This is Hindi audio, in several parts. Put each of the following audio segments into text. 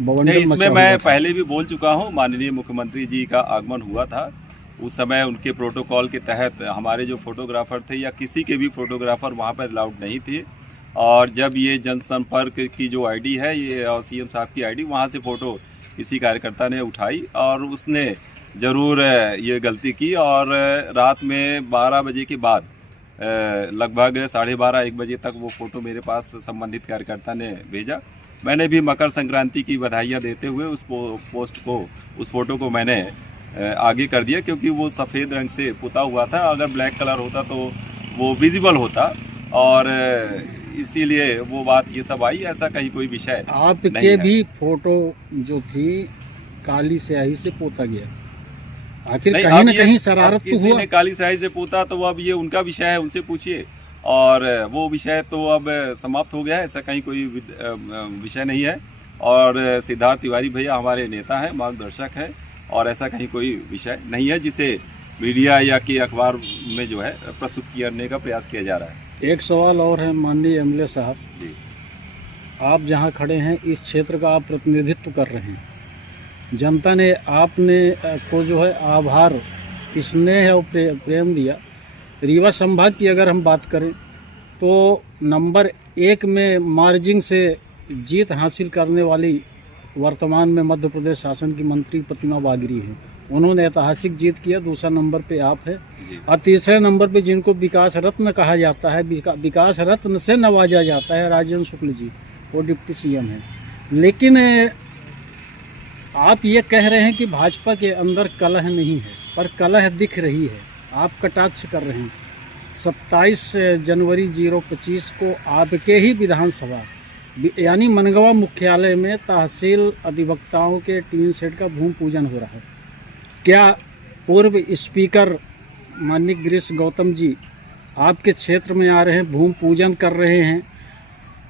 बवंडर इसमें मचा हुआ मैं था। पहले भी बोल चुका हूँ, माननीय मुख्यमंत्री जी का आगमन हुआ था। उस समय उनके प्रोटोकॉल के तहत हमारे जो फोटोग्राफर थे या किसी के भी फोटोग्राफर वहाँ पर अलाउड नहीं थे। और जब ये जनसंपर्क की जो आईडी है, ये और सीएम साहब की आईडी, वहाँ से फ़ोटो किसी कार्यकर्ता ने उठाई और उसने ज़रूर ये गलती की। और रात में 12 बजे के बाद लगभग 12:30-1 बजे तक वो फ़ोटो मेरे पास संबंधित कार्यकर्ता ने भेजा। मैंने भी मकर संक्रांति की बधाइयाँ देते हुए उस उस फ़ोटो को मैंने आगे कर दिया, क्योंकि वो सफ़ेद रंग से पुता हुआ था। अगर ब्लैक कलर होता तो वो विजिबल होता, और इसीलिए वो बात ये सब आई। ऐसा कहीं कोई विषय नहीं आपके है। भी फोटो जो थी काली स्याही से पोता गया, आखिर नहीं, कहीं अब न ये कहीं अब शरारत तो किसी हुआ। ने काली स्याही से पूता तो अब ये उनका विषय है, उनसे पूछिए। और वो विषय तो अब समाप्त हो गया है, ऐसा कहीं कोई विषय नहीं है। और सिद्धार्थ तिवारी भैया हमारे नेता हैं, मार्गदर्शक हैं, और ऐसा कहीं कोई विषय नहीं है जिसे मीडिया या कि अखबार में जो है प्रस्तुत करने का प्रयास किया जा रहा है। एक सवाल और है माननीय एमएलए साहब, जी, आप जहां खड़े हैं इस क्षेत्र का आप प्रतिनिधित्व कर रहे हैं। जनता ने आपने को जो है आभार, स्नेह और प्रेम दिया। रीवा संभाग की अगर हम बात करें तो नंबर 1 में मार्जिन से जीत हासिल करने वाली वर्तमान में मध्य प्रदेश शासन की मंत्री प्रतिमा बागरी हैं। उन्होंने ऐतिहासिक जीत किया। दूसरा नंबर पे आप है, और तीसरे नंबर पे जिनको विकास रत्न कहा जाता है, विकास रत्न से नवाजा जाता है, राजेंद्र शुक्ल जी, वो डिप्टी सीएम है। लेकिन आप ये कह रहे हैं कि भाजपा के अंदर कलह नहीं है, पर कलह दिख रही है। आप कटाक्ष कर रहे हैं। 27 जनवरी 2025 को आपके ही विधानसभा यानी मनगवा मुख्यालय में तहसील अधिवक्ताओं के टीन सेट का भूमि पूजन हो रहा है। क्या पूर्व स्पीकर माननीय गिरीश गौतम जी आपके क्षेत्र में आ रहे हैं, भूमि पूजन कर रहे हैं,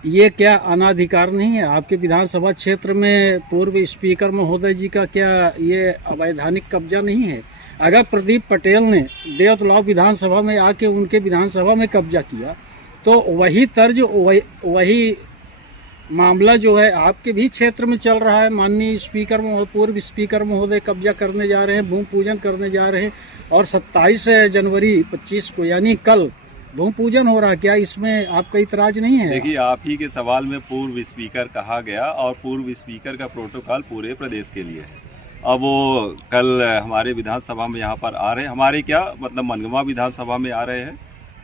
ये क्या अनाधिकार नहीं है? आपके विधानसभा क्षेत्र में पूर्व स्पीकर महोदय जी का क्या ये अवैधानिक कब्जा नहीं है? अगर प्रदीप पटेल ने देवतलाव विधानसभा में आके उनके विधानसभा में कब्जा किया तो वही तर्ज, वही मामला जो है आपके भी क्षेत्र में चल रहा है। माननीय स्पीकर पूर्व स्पीकर महोदय कब्जा करने जा रहे हैं, भूमि पूजन करने जा रहे हैं, और 27 जनवरी 25 को यानी कल भूमि पूजन हो रहा है। क्या इसमें आपका इतराज नहीं है? देखिए, आप ही के सवाल में पूर्व स्पीकर कहा गया, और पूर्व स्पीकर का प्रोटोकॉल पूरे प्रदेश के लिए है। अब वो कल हमारे विधानसभा में यहाँ पर आ रहे हैं, हमारे क्या मतलब मनगवा विधानसभा में आ रहे हैं,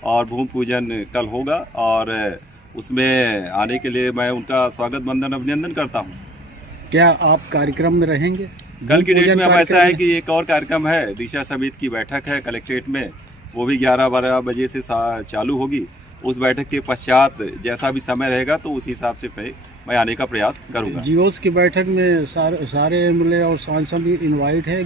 और भूमि पूजन कल होगा। और उसमें आने के लिए मैं उनका स्वागत वंदन अभिनंदन करता हूँ। क्या आप कार्यक्रम में रहेंगे? कल की डेट में अब ऐसा है कि एक और कार्यक्रम है, दिशा समिति की बैठक है कलेक्ट्रेट में, वो भी 11-12 बजे से चालू होगी। उस बैठक के पश्चात जैसा भी समय रहेगा तो उस हिसाब से मैं आने का प्रयास करूंगा। जीओस की बैठक में सारे एमएलए और सांसद भी इनवाइट है।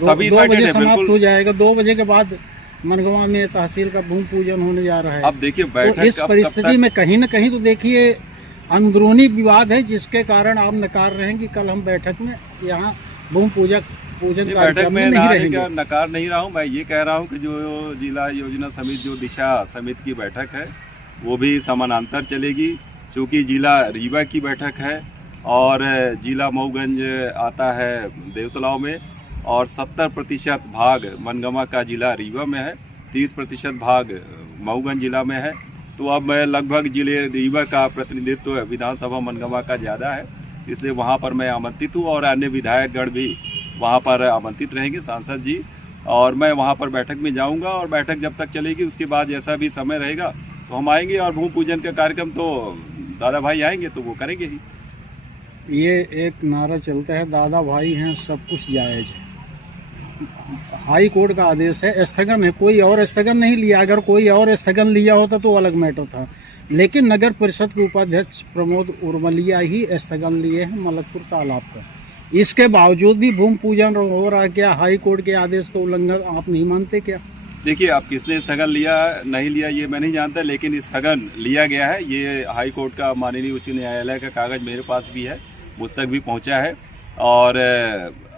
सभी 2 बजे है, समाप्त हो जाएगा। 2 बजे के बाद मनगवा में तहसील का भूमि पूजन होने जा रहा है। अब देखिए, बैठक तो इस परिस्थिति में कहीं न कहीं तो देखिए अंदरूनी विवाद है, जिसके कारण आप नकार रहे हैं कि कल हम बैठक में यहाँ भूमि पूजन बैठक में नहीं रहेंगे। नकार नहीं रहा हूँ। मैं ये कह रहा हूँ कि जो जिला योजना समिति, जो दिशा समिति की बैठक है, वो भी समानांतर चलेगी, क्योंकि जिला रीवा की बैठक है और जिला मऊगंज आता है देवतलाव में, और 70% भाग मनगवा का जिला रीवा में है, 30% भाग मऊगंज जिला में है। तो अब मैं लगभग जिले रीवा का प्रतिनिधित्व विधानसभा मनगवा का ज़्यादा है, इसलिए वहाँ पर मैं आमंत्रित हूँ, और अन्य विधायकगण भी वहाँ पर आमंत्रित रहेंगे, सांसद जी, और मैं वहाँ पर बैठक में जाऊँगा। और बैठक जब तक चलेगी, उसके बाद जैसा भी समय रहेगा तो हम आएंगे, और भूमि पूजन का कार्यक्रम तो दादा भाई आएंगे तो वो करेंगे ही। ये एक नारा चलता है, दादा भाई हैं सब कुछ जायज है। हाई कोर्ट का आदेश है, स्थगन है, कोई और स्थगन नहीं लिया। अगर कोई और स्थगन लिया होता तो अलग मैटर था, लेकिन नगर परिषद के उपाध्यक्ष प्रमोद उर्मलिया ही स्थगन लिए हैं मलकपुर तालाब का। इसके बावजूद भी भूमि पूजन हो रहा है। क्या हाई कोर्ट के आदेश का उल्लंघन आप नहीं मानते क्या? देखिए, आप किसने स्थगन लिया नहीं लिया ये मैं नहीं जानता, लेकिन स्थगन लिया गया है। ये हाई कोर्ट का, माननीय उच्च न्यायालय का कागज मेरे पास भी है, मुझ तक भी पहुंचा है। और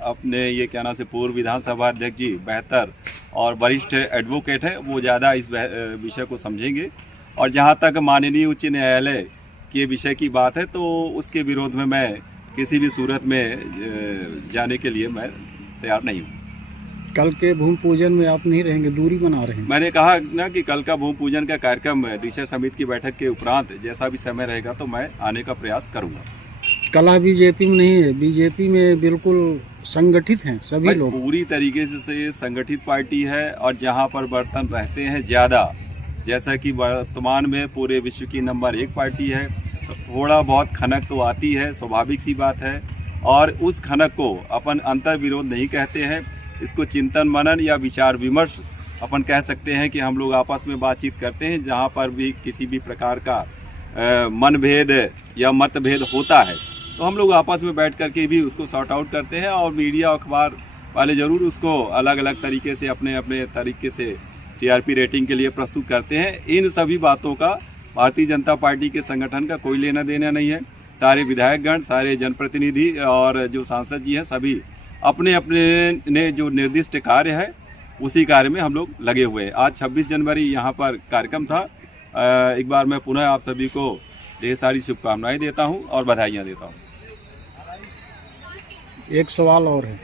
अपने ये क्या नाम से पूर्व विधानसभा अध्यक्ष जी बेहतर और वरिष्ठ एडवोकेट हैं, वो ज़्यादा इस विषय को समझेंगे। और जहाँ तक माननीय उच्च न्यायालय के विषय की बात है, तो उसके विरोध में मैं किसी भी सूरत में जाने के लिए मैं तैयार नहीं हूँ। कल के भूमि पूजन में आप नहीं रहेंगे, दूरी बना रहे हैं। मैंने कहा ना कि कल का भूमि पूजन का कार्यक्रम दिशा समिति की बैठक के उपरांत जैसा भी समय रहेगा तो मैं आने का प्रयास करूंगा। कला बीजेपी में नहीं है, बीजेपी में बिल्कुल संगठित हैं सभी लोग। पूरी तरीके से संगठित पार्टी है और जहां पर बर्तन रहते हैं ज़्यादा, जैसा कि वर्तमान में पूरे विश्व की नंबर 1 पार्टी है, तो थोड़ा बहुत खनक तो आती है, स्वाभाविक सी बात है। और उस खनक को अपन अंतर विरोध नहीं कहते हैं, इसको चिंतन मनन या विचार विमर्श अपन कह सकते हैं कि हम लोग आपस में बातचीत करते हैं। जहां पर भी किसी भी प्रकार का मनभेद या मतभेद होता है तो हम लोग आपस में बैठ करके भी उसको सॉर्ट आउट करते हैं, और मीडिया अखबार वाले ज़रूर उसको अलग अलग तरीके से अपने अपने तरीके से टीआरपी रेटिंग के लिए प्रस्तुत करते हैं। इन सभी बातों का भारतीय जनता पार्टी के संगठन का कोई लेना देना नहीं है। सारे विधायकगण, सारे जनप्रतिनिधि और जो सांसद जी हैं, सभी अपने अपने ने जो निर्दिष्ट कार्य है उसी कार्य में हम लोग लगे हुए हैं। आज 26 जनवरी यहाँ पर कार्यक्रम था। एक बार मैं पुनः आप सभी को ढेर सारी शुभकामनाएं देता हूँ और बधाइयाँ देता हूँ। एक सवाल और है,